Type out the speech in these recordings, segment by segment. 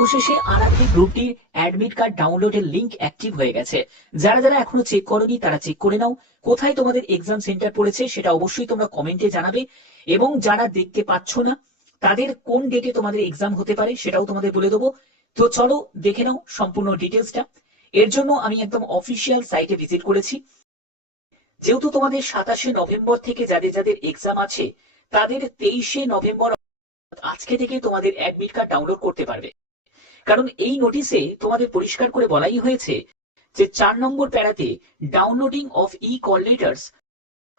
অবশেষে আরাধ্যি গ্রুপটির admit card ডাউনলোডের link active হয়ে গেছে। যারা যারা এখনো চেক করোনি তারা চেক করে নাও। কোথায় তোমাদের এক্সাম সেন্টার পড়েছে সেটা অবশ্যই তোমরা কমেন্টে জানাবে, এবং যারা দেখতে পাচ্ছ না তাদের কোন ডেটে তোমাদের এক্সাম হতে পারে সেটাও তোমাদের বলে দেবো। তো চলো দেখে নাও সম্পূর্ণ ডিটেলসটা। এর জন্য আমি একদম অফিসিয়াল সাইটে ভিজিট করেছি। যেহেতু তোমাদের 27শে নভেম্বর থেকে যাদের যাদের এক্সাম আছে তাদের 23শে নভেম্বর আজকে থেকে তোমাদের অ্যাডমিট কার্ড ডাউনলোড করতে পারবে। কারণ এই নোটিশে তোমাদের পরিষ্কার করে বলাই হয়েছে যে 4 নম্বর প্যারাতে downloading of e call letters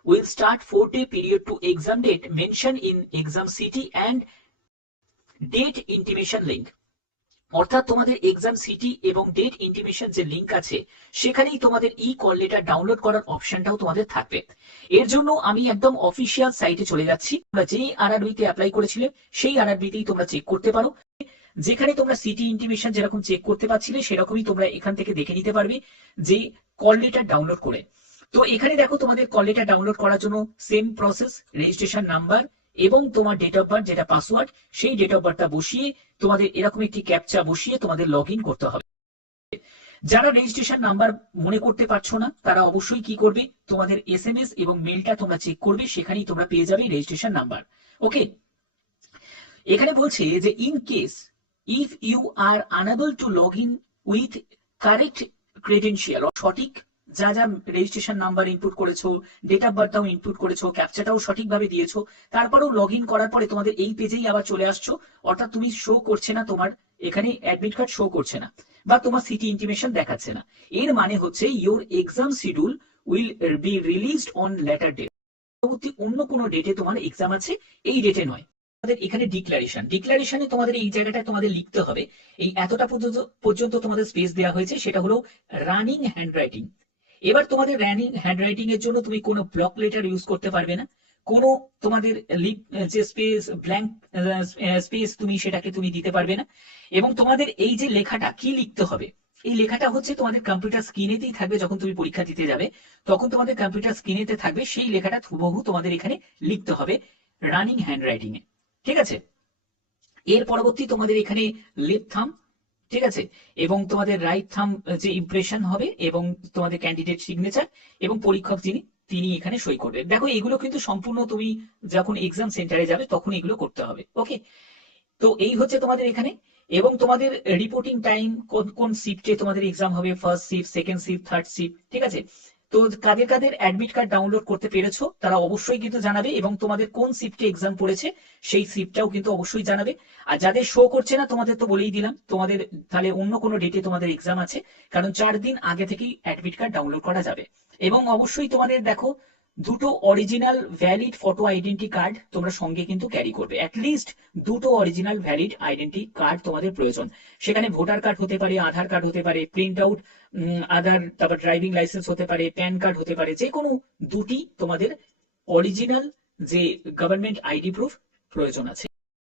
will start 4-day period to exam date mentioned in exam city and date intimation link। অর্থাৎ তোমাদের এক্সাম সিটি এবং ডেট ইন্টিমেশন যে লিংক আছে সেখানেই তোমাদের ই কল লেটার ডাউনলোড করার অপশনটাও তোমাদের থাকবে। এর জন্য আমি একদম অফিসিয়াল সাইটে চলে যাচ্ছি। তোমরা যেই আরআরবি তে অ্যাপ্লাই করেছিলে সেই আরআরবি তেই তোমরা চেক করতে পারো। যেখানে তোমরা সিটি ইন্টিমেশন যেরকম চেক করতে পারছিলে সেরকমই তোমরা এখান থেকে দেখে নিতে পারবে যে কল লেটার ডাউনলোড করে। তো এখানে দেখো তোমাদের কল লেটার ডাউনলোড করার জন্য সেম প্রসেস, রেজিস্ট্রেশন নাম্বার এবং তোমার ডেট অফ বার্থ যেটা পাসওয়ার্ড সেই ডেট অফ বার্থটা বসিয়ে তোমাদের এরকম একটি ক্যাপচা বসিয়ে তোমাদের লগ ইন করতে হবে। যারা রেজিস্ট্রেশন নাম্বার মনে করতে পারছো না তারা অবশ্যই কি করবে, তোমাদের এসএমএস এবং মেলটা তোমরা চেক করবে, সেখানেই তোমরা পেয়ে যাবে রেজিস্ট্রেশন নাম্বার। ওকে, এখানে বলছে যে in case if you are unable to log in with correct credential, সঠিক যা যা রেজিস্ট্রেশন নাম্বার ইনপুট করেছো, ডেট অফ বার্থটাও ইনপুট করেছো, ক্যাপচাটাও সঠিকভাবে দিয়েছো, তারপরেও লগ ইন করার পরে তোমাদের এই পেজেই আবার চলে আসছো, অর্থাৎ তুমি শো করছে না, তোমার এখানে অ্যাডমিট কার্ড শো করছে না বা তোমার সিটি ইন্টিমেশন দেখাচ্ছে না। এর মানে হচ্ছে your exam schedule will be released on later date. পরবর্তী অন্য কোনো ডেটে তোমার এক্সাম আছে, এই ডেটে নয়। তোমাদের এখানে ডিক্লারেশনে তোমাদের এই জায়গাটা তোমাদের লিখতে হবে। এই এতটা পর্যন্ত তোমাদের স্পেস দেওয়া হয়েছে, সেটা হলো রানিং হ্যান্ডরাইটিং। এবার তোমাদের রানিং হ্যান্ডরাইটিং এর জন্য তুমি কোনো ব্লক লেটার ইউজ করতে পারবে না, কোনো তোমাদের যে স্পেস ব্ল্যাঙ্ক স্পেস তুমি সেটাকে তুমি দিতে পারবে না। এবং তোমাদের এই যে লেখাটা কি লিখতে হবে, এই লেখাটা হচ্ছে তোমাদের কম্পিউটার স্ক্রিনেতেই থাকবে। যখন তুমি পরীক্ষা দিতে যাবে তখন তোমাদের কম্পিউটার স্ক্রিনেতে থাকবে, সেই লেখাটা হুবহু তোমাদের এখানে লিখতে হবে রানিং হ্যান্ডরাইটিং এ। ঠিক আছে, এর পরবর্তী তোমাদের এখানে লেফট থাম, ঠিক আছে, এবং তোমাদের রাইট থাম যে ইমপ্রেশন হবে, এবং তোমাদের ক্যান্ডিডেট সিগনেচার এবং পরীক্ষক তিনি এখানে সই করবেন। দেখো এগুলো কিন্তু সম্পূর্ণ তুমি যখন এক্সাম সেন্টারে যাবে তখন এগুলো করতে হবে। ওকে, তো এই হচ্ছে তোমাদের এখানে। এবং তোমাদের রিপোর্টিং টাইম, কোন কোন শিফটে তোমাদের এক্সাম হবে, first shift, second shift, third shift, ঠিক আছে। তো কাদের কাদের অ্যাডমিট কার্ড ডাউনলোড করতে পেরেছো তারা অবশ্যই কিন্তু জানাবে, এবং তোমাদের কোন শিফটে এক্সাম পড়েছে সেই শিফটটাও কিন্তু অবশ্যই জানাবে। আর যাদের শো করছে না তোমাদের তো বলেই দিলাম, তোমাদের তাহলে অন্য কোনো ডেটে তোমাদের এক্সাম আছে, কারণ 4 দিন আগে থেকেই অ্যাডমিট কার্ড ডাউনলোড করা যাবে। এবং অবশ্যই তোমাদের দেখো দুটো original valid photo identity card তোমরা সঙ্গে কিন্তু ক্যারি করবে। অ্যাটলিস্ট দুটো অরিজিনাল ভ্যালিড আইডেন্টি কার্ড তোমাদের প্রয়োজন। সেখানে ভোটার কার্ড হতে পারে, আধার কার্ড হতে পারে, প্রিন্ট আউট আধার, তারপর ড্রাইভিং লাইসেন্স হতে পারে, প্যান কার্ড হতে পারে, যে কোনো দুটি তোমাদের অরিজিনাল যে গভর্নমেন্ট আইডি প্রুফ প্রয়োজন আছে।